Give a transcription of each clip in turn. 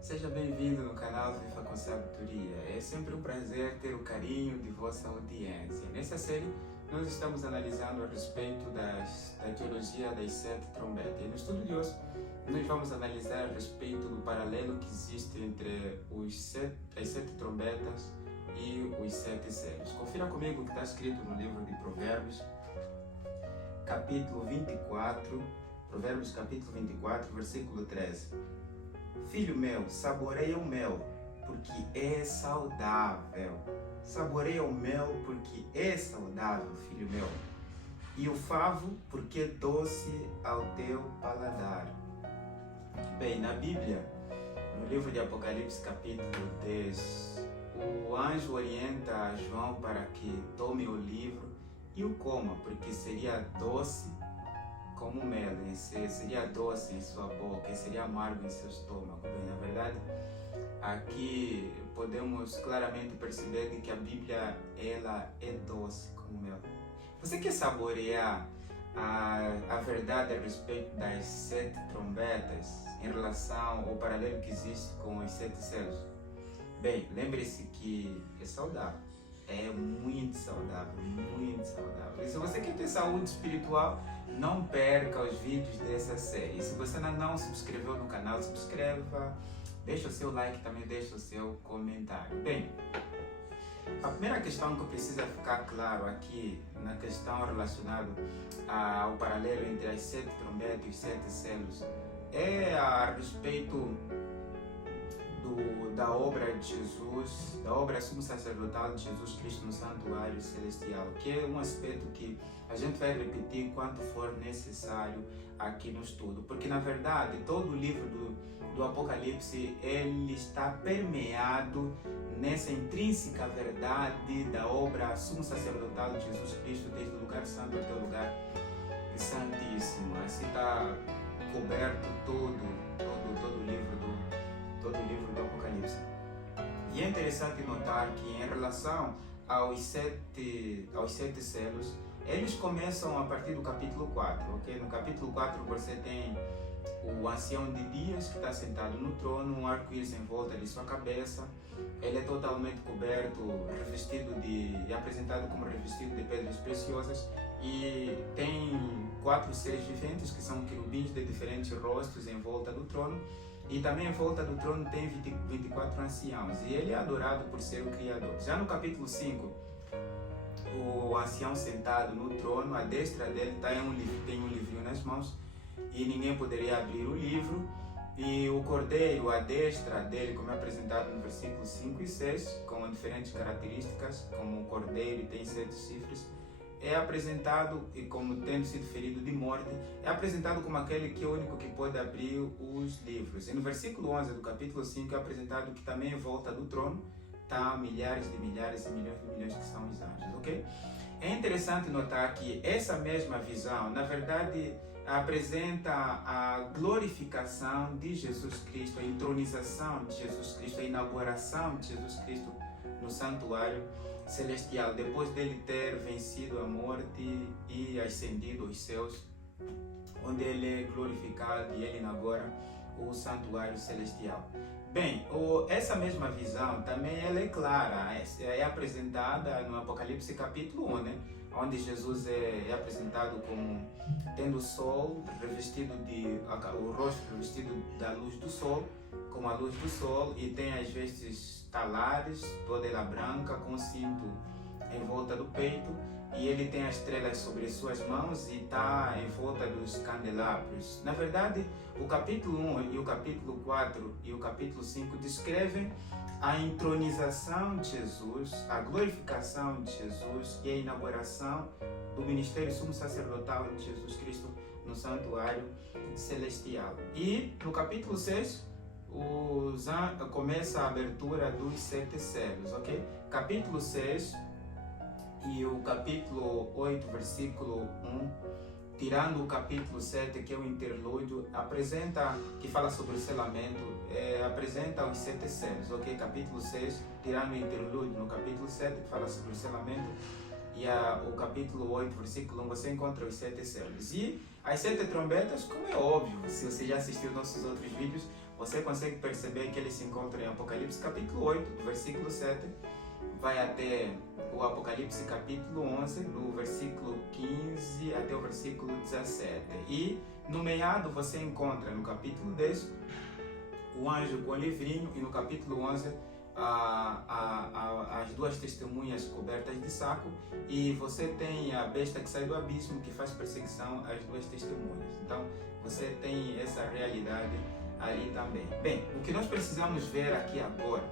Seja bem-vindo no canal Viva com Sabedoria. É sempre um prazer ter o carinho de vossa audiência. Nessa série, nós estamos analisando a respeito da teologia das sete trombetas. E no estudo de hoje, nós vamos analisar a respeito do paralelo que existe entre as sete trombetas e os sete selos. Confira comigo o que está escrito no livro de Provérbios, capítulo 24, Provérbios capítulo 24, versículo 13. Filho meu, saboreia o mel, porque é saudável. Saboreia o mel, porque é saudável, filho meu. E o favo, porque é doce ao teu paladar. Bem, na Bíblia, no livro de Apocalipse, capítulo 10, o anjo orienta João para que tome o livro e o coma, porque seria doce como mel, seria doce em sua boca e seria amargo em seu estômago. Bem, na verdade, aqui podemos claramente perceber que a Bíblia ela é doce como mel. Você quer saborear a verdade a respeito das sete trombetas em relação ao paralelo que existe com os sete selos? Bem, lembre-se que é saudável. É muito saudável, muito saudável. E se você quer ter saúde espiritual, não perca os vídeos dessa série. E se você ainda não se inscreveu no canal, subscreva, deixa o seu like, também deixa o seu comentário. Bem, a primeira questão que precisa ficar claro aqui, na questão relacionada ao paralelo entre as sete trombetas e os sete selos, é a respeito da obra de Jesus, da obra sumo sacerdotal de Jesus Cristo no santuário celestial, que é um aspecto que a gente vai repetir quanto for necessário aqui no estudo, porque na verdade todo o livro do Apocalipse ele está permeado nessa intrínseca verdade da obra sumo sacerdotal de Jesus Cristo, desde o lugar santo até o lugar santíssimo. Assim está coberto todo o livro do Apocalipse. E é interessante notar que em relação aos sete selos, eles começam a partir do capítulo 4, ok? No capítulo 4 você tem o ancião de dias que está sentado no trono, um arco-íris em volta de sua cabeça. Ele é totalmente coberto, é apresentado como revestido de pedras preciosas, e tem 4 seres viventes que são querubins de diferentes rostos em volta do trono. E também em volta do trono tem 24 anciãos, e ele é adorado por ser o Criador. Já no capítulo 5, o ancião sentado no trono, à destra dele tem um livrinho nas mãos, e ninguém poderia abrir o livro. E o cordeiro, à destra dele, como é apresentado no versículos 5 e 6, com diferentes características, como o cordeiro tem 7 chifres, é apresentado, e como tendo sido ferido de morte, é apresentado como aquele que é o único que pode abrir os livros. E no versículo 11 do capítulo 5 é apresentado que também em volta do trono está milhares de milhares e milhões de milhões que são os anjos, ok? É interessante notar que essa mesma visão, na verdade, apresenta a glorificação de Jesus Cristo, a entronização de Jesus Cristo, a inauguração de Jesus Cristo no santuário celestial, depois dele ter vencido a morte e ascendido aos céus, onde ele é glorificado e ele inaugura o santuário celestial. Bem, essa mesma visão também ela é clara, é apresentada no Apocalipse capítulo 1, né? Onde Jesus é apresentado como tendo o sol revestido o rosto revestido da luz do sol, como a luz do sol, e tem as vestes talares, toda ela branca, com o cinto em volta do peito, e ele tem as estrelas sobre suas mãos e está em volta dos candelabros. Na verdade, o capítulo 1 e o capítulo 4 e o capítulo 5 descrevem a entronização de Jesus, a glorificação de Jesus e a inauguração do ministério sumo sacerdotal de Jesus Cristo no santuário celestial. E no capítulo 6, começa a abertura dos sete selos, ok? Capítulo 6 e o capítulo 8, versículo 1, tirando o capítulo 7, que é o interlúdio, que fala sobre o selamento, apresenta os sete selos, ok? Capítulo 6, tirando o interlúdio no capítulo 7, que fala sobre o selamento, e o capítulo 8, versículo 1, você encontra os sete selos. E as sete trombetas, como é óbvio, se você já assistiu nossos outros vídeos, você consegue perceber que ele se encontra em Apocalipse capítulo 8, do versículo 7, vai até o Apocalipse capítulo 11, do versículo 15 até o versículo 17. E no meado você encontra no capítulo 10 o anjo com o livrinho e no capítulo 11 as duas testemunhas cobertas de saco, e você tem a besta que sai do abismo que faz perseguição às duas testemunhas. Então você tem essa realidade ali também. Bem, o que nós precisamos ver aqui agora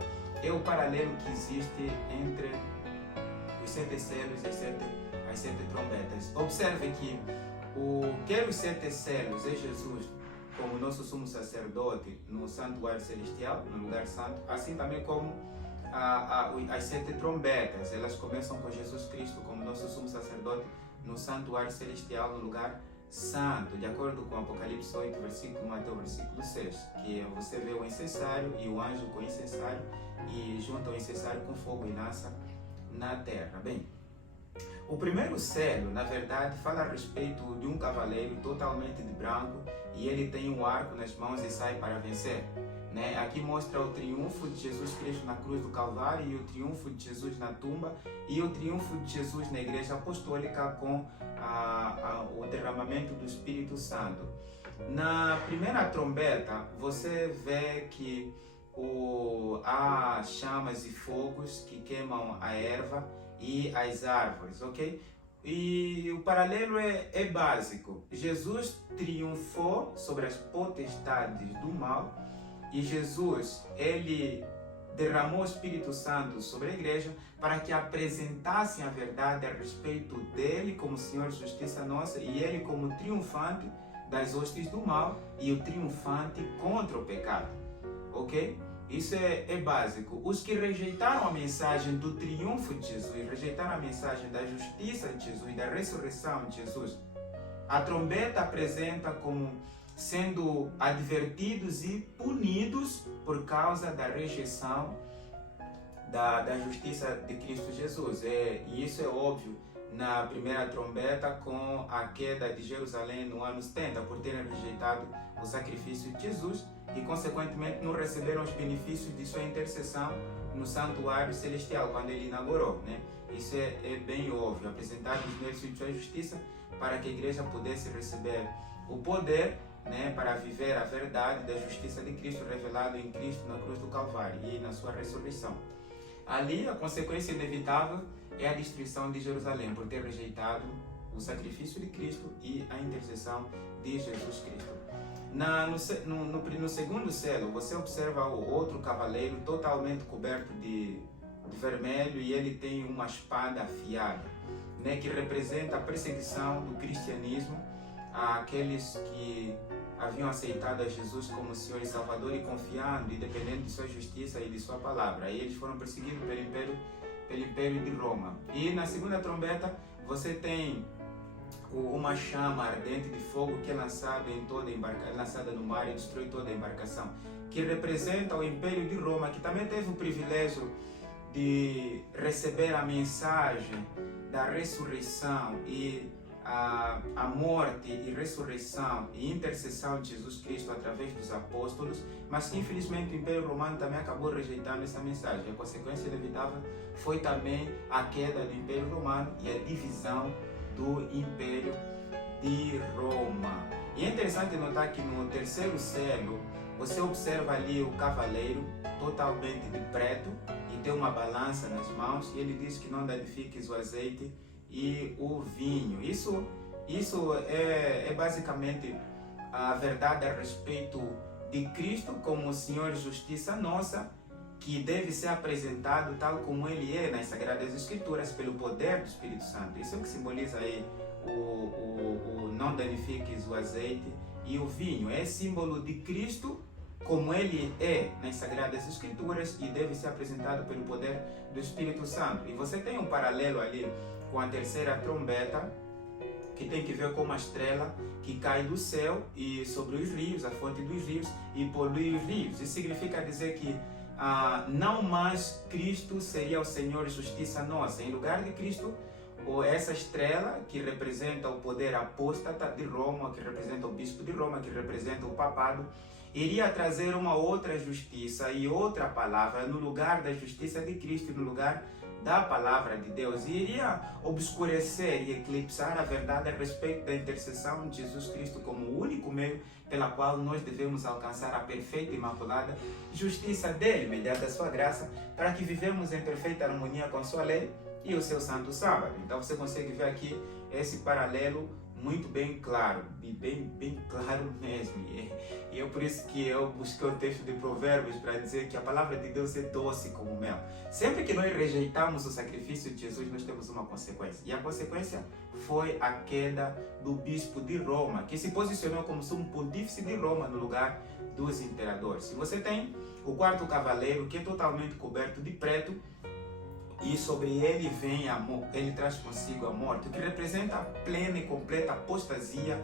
é o paralelo que existe entre os 7 selos e as 7 trombetas. Observe que quer os 7 selos é Jesus como nosso sumo sacerdote no santuário celestial, no lugar santo, assim também como as 7 trombetas, elas começam com Jesus Cristo como nosso sumo sacerdote no santuário celestial, no lugar santo, de acordo com Apocalipse 8, versículo 1 até o versículo 6, que você vê o incensário e o anjo com o incensário, e junta o incensário com fogo e lança na terra. Bem, o primeiro selo, na verdade, fala a respeito de um cavaleiro totalmente de branco, e ele tem um arco nas mãos e sai para vencer. Né? Aqui mostra o triunfo de Jesus Cristo na cruz do Calvário, e o triunfo de Jesus na tumba, e o triunfo de Jesus na igreja apostólica com o derramamento do Espírito Santo. Na primeira trombeta, você vê que há chamas e fogos que queimam a erva e as árvores, ok? E o paralelo é básico. Jesus triunfou sobre as potestades do mal, e Jesus, ele derramou o Espírito Santo sobre a igreja para que apresentassem a verdade a respeito dele como Senhor de Justiça nossa, e ele como triunfante das hostes do mal e o triunfante contra o pecado, ok? Isso é básico. Os que rejeitaram a mensagem do triunfo de Jesus, rejeitaram a mensagem da justiça de Jesus, da ressurreição de Jesus, a trombeta apresenta como sendo advertidos e punidos por causa da rejeição da justiça de Cristo Jesus. E isso é óbvio na primeira trombeta, com a queda de Jerusalém no ano 70, por terem rejeitado o sacrifício de Jesus e, consequentemente, não receberam os benefícios de sua intercessão no santuário celestial, quando ele inaugurou. Né? Isso é bem óbvio, apresentar os meios de sua justiça para que a igreja pudesse receber o poder, né, para viver a verdade da justiça de Cristo revelado em Cristo na cruz do Calvário e na sua ressurreição. Ali, a consequência inevitável é a destruição de Jerusalém, por ter rejeitado o sacrifício de Cristo e a intercessão de Jesus Cristo. No segundo selo, você observa o outro cavaleiro totalmente coberto de vermelho, e ele tem uma espada afiada, né, que representa a perseguição do cristianismo àqueles que haviam aceitado a Jesus como Senhor e Salvador e confiando e dependendo de sua justiça e de sua palavra. E eles foram perseguidos pelo Império de Roma. E na segunda trombeta você tem uma chama ardente de fogo que é lançada lançada no mar e destrói toda a embarcação, que representa o Império de Roma, que também teve o privilégio de receber a mensagem da ressurreição e a morte e ressurreição e intercessão de Jesus Cristo através dos apóstolos, mas que infelizmente o Império Romano também acabou rejeitando essa mensagem. A consequência inevitável foi também a queda do Império Romano e a divisão do Império de Roma. E é interessante notar que no terceiro selo você observa ali o cavaleiro totalmente de preto e tem uma balança nas mãos, e ele diz que não danifiques o azeite e o vinho. Isso é basicamente a verdade a respeito de Cristo como o Senhor e Justiça nossa, que deve ser apresentado tal como ele é nas Sagradas Escrituras pelo poder do Espírito Santo. Isso é o que simboliza aí o não danifiques o azeite e o vinho. É símbolo de Cristo como ele é nas Sagradas Escrituras e deve ser apresentado pelo poder do Espírito Santo. E você tem um paralelo ali com a terceira trombeta, que tem que ver com uma estrela que cai do céu e sobre os rios, a fonte dos rios, e polui os rios. Isso significa dizer que não mais Cristo seria o Senhor e Justiça nossa. Em lugar de Cristo, ou essa estrela que representa o poder apóstata de Roma, que representa o bispo de Roma, que representa o papado, iria trazer uma outra justiça e outra palavra no lugar da justiça de Cristo, no lugar da palavra de Deus, e iria obscurecer e eclipsar a verdade a respeito da intercessão de Jesus Cristo como o único meio pela qual nós devemos alcançar a perfeita e imaculada justiça dele, mediante a sua graça, para que vivemos em perfeita harmonia com sua lei e o seu santo sábado. Então você consegue ver aqui esse paralelo muito bem claro, e bem claro mesmo. E é por isso que eu busquei o texto de Provérbios para dizer que a palavra de Deus é doce como mel. Sempre que nós rejeitamos o sacrifício de Jesus, nós temos uma consequência. E a consequência foi a queda do bispo de Roma, que se posicionou como sumo pontífice de Roma no lugar dos imperadores. E você tem o quarto cavaleiro, que é totalmente coberto de preto, e sobre ele vem ele traz consigo a morte, o que representa a plena e completa apostasia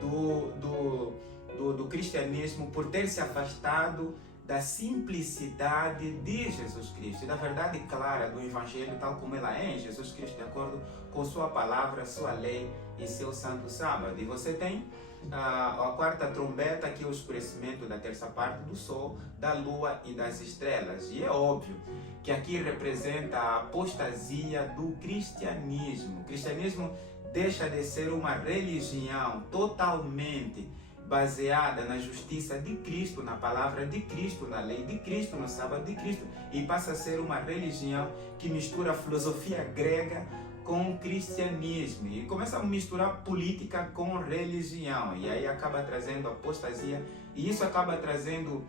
do cristianismo por ter se afastado da simplicidade de Jesus Cristo e da verdade clara do Evangelho tal como ela é em Jesus Cristo, de acordo com sua palavra, sua lei e seu santo sábado. E você tem a quarta trombeta, que é o escurecimento da terça parte do sol, da lua e das estrelas. E é óbvio que aqui representa a apostasia do cristianismo. O cristianismo deixa de ser uma religião totalmente baseada na justiça de Cristo, na palavra de Cristo, na lei de Cristo, no sábado de Cristo, e passa a ser uma religião que mistura a filosofia grega com o cristianismo e começa a misturar política com religião, e aí acaba trazendo apostasia, e isso acaba trazendo,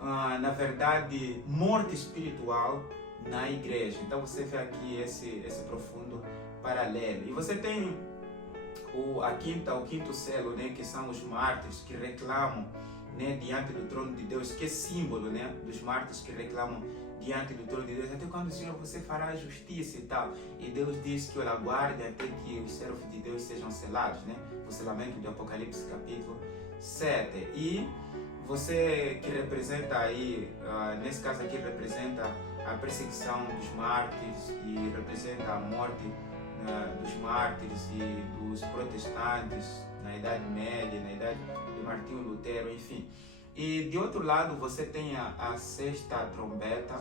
na verdade, morte espiritual na igreja. Então você vê aqui esse profundo paralelo. E você tem o quinto selo, né, que são os mártires que reclamam, né, diante do trono de Deus, que é símbolo, né, dos mártires que reclamam diante do trono de Deus, até quando, Senhor, você fará justiça e tal. E Deus diz que aguarde até que os servos de Deus sejam selados, né? O selamento de Apocalipse capítulo 7. E você que representa aí, nesse caso aqui representa a perseguição dos mártires e representa a morte dos mártires e dos protestantes na Idade Média, na Idade de Martinho Lutero, enfim. E de outro lado você tem a sexta trombeta,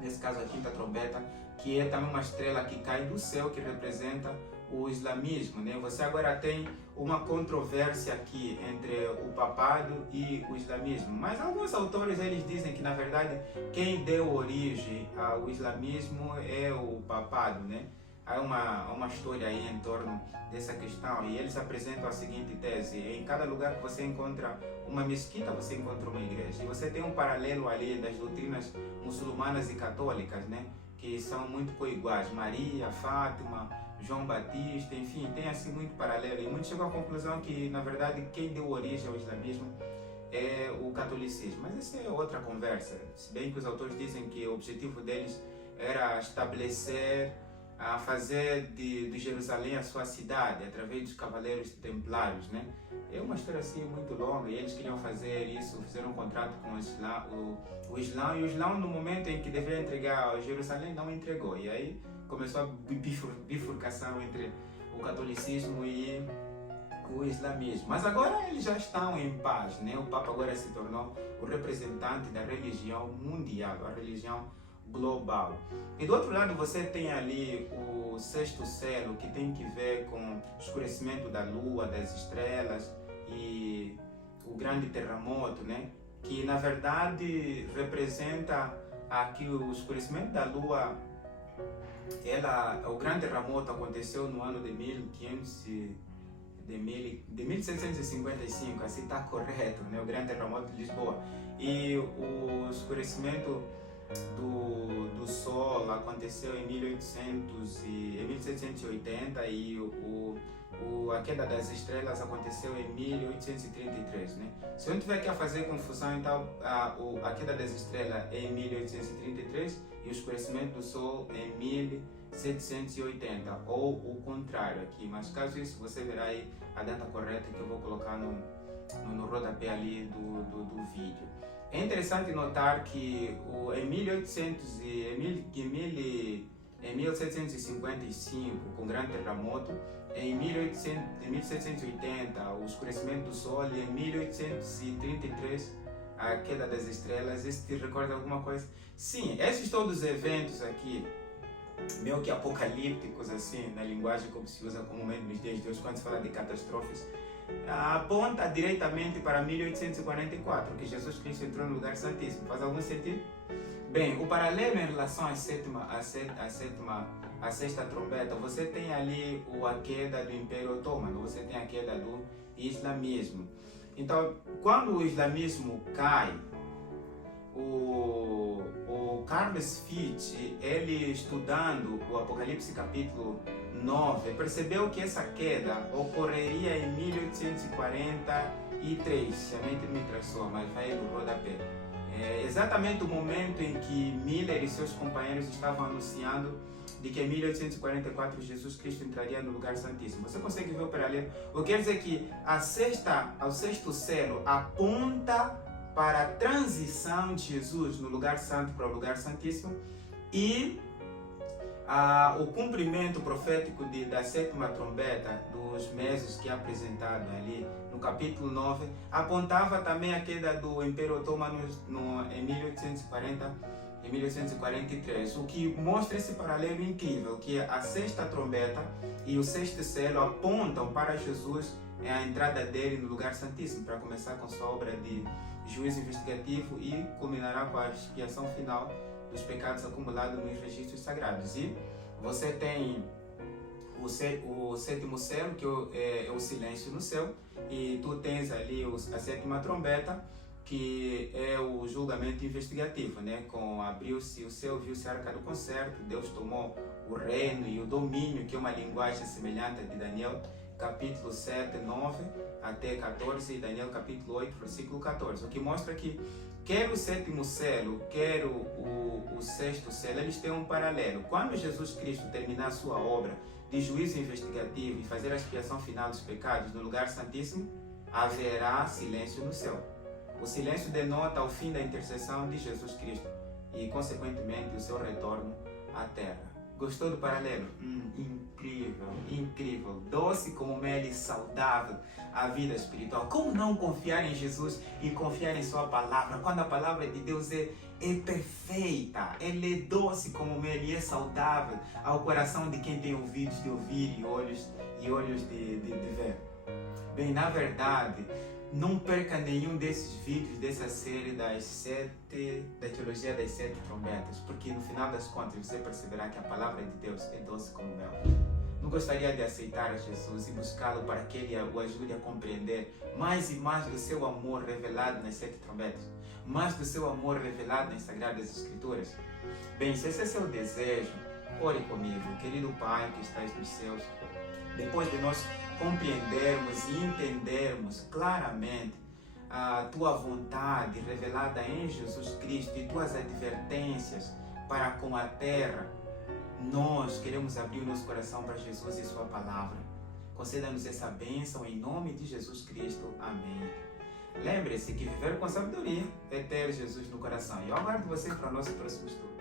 nesse caso a quinta trombeta, que é também uma estrela que cai do céu, que representa o islamismo, né? Você agora tem uma controvérsia aqui entre o papado e o islamismo, mas alguns autores eles dizem que na verdade quem deu origem ao islamismo é o papado, né? Há uma história aí em torno dessa questão, e eles apresentam a seguinte tese: em cada lugar que você encontra uma mesquita, você encontra uma igreja. E você tem um paralelo ali das doutrinas muçulmanas e católicas, né, que são muito coiguais. Maria, Fátima, João Batista, enfim, tem assim muito paralelo. E muitos chegam à conclusão que, na verdade, quem deu origem ao islamismo é o catolicismo. Mas essa é outra conversa. Se bem que os autores dizem que o objetivo deles era estabelecer, a fazer de Jerusalém a sua cidade, através dos cavaleiros templários, né? É uma história assim muito longa, e eles queriam fazer isso, fizeram um contrato com o Islã, e o Islã, no momento em que deveria entregar Jerusalém, não entregou, e aí começou a bifurcação entre o catolicismo e o islamismo. Mas agora eles já estão em paz, né? O Papa agora se tornou o representante da religião mundial, a religião global. E do outro lado você tem ali o sexto selo, que tem que ver com o escurecimento da lua, das estrelas e o grande terremoto, né? Que na verdade representa aqui o escurecimento da lua. O grande terremoto aconteceu no ano de 1755, assim está correto, né? O grande terremoto de Lisboa. E o escurecimento do Sol aconteceu em 1780, e a queda das estrelas aconteceu em 1833, né? Se eu não tiver que fazer confusão, então a queda das estrelas é em 1833 e o escurecimento do Sol em 1780, ou o contrário aqui, mas caso isso você verá aí a data correta que eu vou colocar no rodapé ali do vídeo. É interessante notar que em em 1755, com o grande terremoto, em 1780, o escurecimento do Sol, e em 1833, a queda das estrelas. Isso te recorda alguma coisa? Sim, esses todos os eventos aqui, meio que apocalípticos, assim, na linguagem como se usa comumente nos dias de hoje, quando se fala de catástrofes, aponta diretamente para 1844, que Jesus Cristo entrou no lugar santíssimo. Faz algum sentido? Bem, o paralelo em relação à sexta trombeta, você tem ali a queda do Império Otomano, você tem a queda do islamismo. Então, quando o islamismo cai, o Carlos Fitch, ele estudando o Apocalipse capítulo 9, percebeu que essa queda ocorreria em 1843. Se a mente me traçou, mas vai do rodapé. É exatamente o momento em que Miller e seus companheiros estavam anunciando de que em 1844 Jesus Cristo entraria no lugar santíssimo. Você consegue ver o paralelo? O que quer dizer que o sexto selo aponta para a transição de Jesus no lugar santo para o lugar santíssimo, e o cumprimento profético da sétima trombeta, dos meses que é apresentado ali no capítulo 9, apontava também a queda do Império Otomano em 1843, o que mostra esse paralelo incrível, que a sexta trombeta e o sexto selo apontam para Jesus, a entrada dele no lugar santíssimo, para começar com sua obra de juízo investigativo e culminará com a expiação final dos pecados acumulados nos registros sagrados. E você tem o sétimo selo, que é o silêncio no céu, e tu tens ali a sétima trombeta, que é o julgamento investigativo, né? Com abriu-se o céu, viu-se a arca do concerto, Deus tomou o reino e o domínio, que é uma linguagem semelhante à de Daniel, capítulo 7, 9 até 14, e Daniel capítulo 8, versículo 14, o que mostra que quer o sétimo selo, quer o sexto selo, eles têm um paralelo. Quando Jesus Cristo terminar a sua obra de juízo investigativo e fazer a expiação final dos pecados no lugar santíssimo, haverá silêncio no céu. O silêncio denota o fim da intercessão de Jesus Cristo e, consequentemente, o seu retorno à terra. Gostou do paralelo? Incrível, incrível. Doce como mel e saudável a vida espiritual. Como não confiar em Jesus e confiar em sua palavra, quando a palavra de Deus é perfeita, ela é doce como mel e é saudável ao coração de quem tem ouvidos de ouvir e olhos de ver. Bem, na verdade, não perca nenhum desses vídeos dessa série da teologia das 7 trombetas, porque no final das contas você perceberá que a palavra de Deus é doce como mel. Não gostaria de aceitar a Jesus e buscá-lo para que Ele o ajude a compreender mais e mais do seu amor revelado nas 7 trombetas, mais do seu amor revelado nas Sagradas Escrituras? Bem, se esse é seu desejo, ore comigo, querido Pai que estás nos céus. Depois de nós compreendermos e entendermos claramente a Tua vontade revelada em Jesus Cristo e Tuas advertências para com a terra, nós queremos abrir o nosso coração para Jesus e Sua palavra. Conceda-nos essa bênção em nome de Jesus Cristo. Amém. Lembre-se que viver com sabedoria é ter Jesus no coração. E eu aguardo você para o nosso próximo estudo.